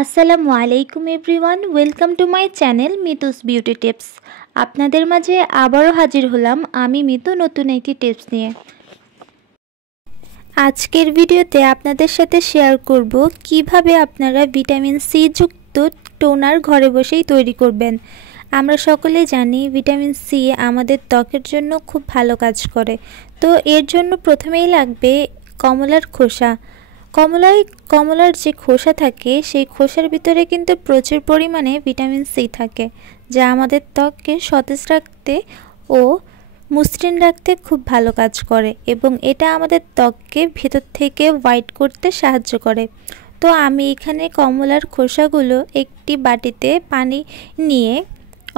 আসসালামু আলাইকুম everyone, welcome to my channel Mitu's beauty tips. আপনাদের মাঝে আবারও হাজির হলাম আমি মিতু নতুন একটি টিপস নিয়ে। আজকের ভিডিওতে আপনাদের সাথে শেয়ার করব কিভাবে আপনারা ভিটামিন সি যুক্ত টোনার ঘরে বসেই তৈরি করবেন। আমরা সকলে জানি ভিটামিন সি আমাদের ত্বকের জন্য খুব ভালো কাজ করে। তো এর জন্য প্রথমেই লাগবে কমলার খোসা। কমলার যে খোসা থাকে সেই খোসার ভিতরে কিন্তু প্রচুর পরিমাণে ভিটামিন সি থাকে, যা আমাদের ত্বককে সতেজ রাখতে ও মসৃণ রাখতে খুব ভালো কাজ করে এবং এটা আমাদের ত্বককে ভেতর থেকে হোয়াইট করতে সাহায্য করে। তো আমি এখানে কমলার খোসাগুলো একটি বাটিতে পানি নিয়ে,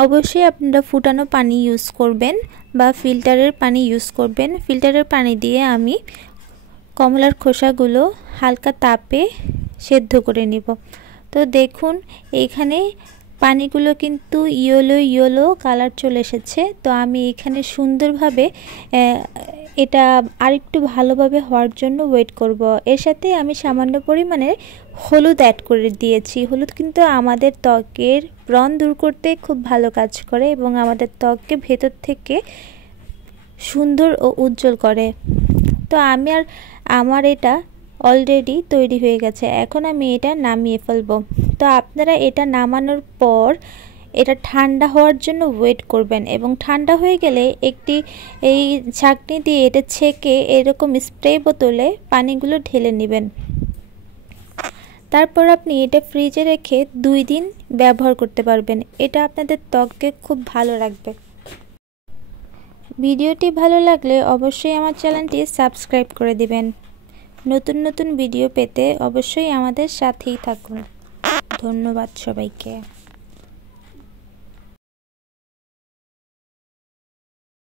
অবশ্যই আপনারা ফুটানো পানি ইউজ করবেন বা ফিল্টারের পানি ইউজ করবেন। ফিল্টারের পানি দিয়ে আমি কমলার খোসাগুলো হালকা তাপে সেদ্ধ করে নিব। তো দেখুন এখানে পানিগুলো কিন্তু ইয়েলো কালার চলে এসেছে। তো আমি এখানে সুন্দরভাবে এটা আরেকটু ভালোভাবে হওয়ার জন্য ওয়েট করব। এর সাথে আমি সামান্য পরিমাণে হলুদ অ্যাড করে দিয়েছি। হলুদ কিন্তু আমাদের ত্বকের ব্রণ দূর করতে খুব ভালো কাজ করে এবং আমাদের ত্বককে ভেতর থেকে সুন্দর ও উজ্জ্বল করে। তো আমার এটা অলরেডি তৈরি হয়ে গেছে। এখন আমি এটা নামিয়ে ফেলব। তো আপনারা এটা নামানোর পর এটা ঠান্ডা হওয়ার জন্য ওয়েট করবেন এবং ঠান্ডা হয়ে গেলে এই ছাঁকনি দিয়ে এটা ছেঁকে এরকম স্প্রে বোতলে পানিগুলো ঢেলে নেবেন। তারপর আপনি এটা ফ্রিজে রেখে 2 দিন ব্যবহার করতে পারবেন। এটা আপনাদের ত্বককে খুব ভালো রাখবে। ভিডিওটি ভালো লাগলে অবশ্যই আমার চ্যানেলটি সাবস্ক্রাইব করে দিবেন। নতুন ভিডিও পেতে অবশ্যই আমাদের সাথেই থাকুন। ধন্যবাদ সবাইকে।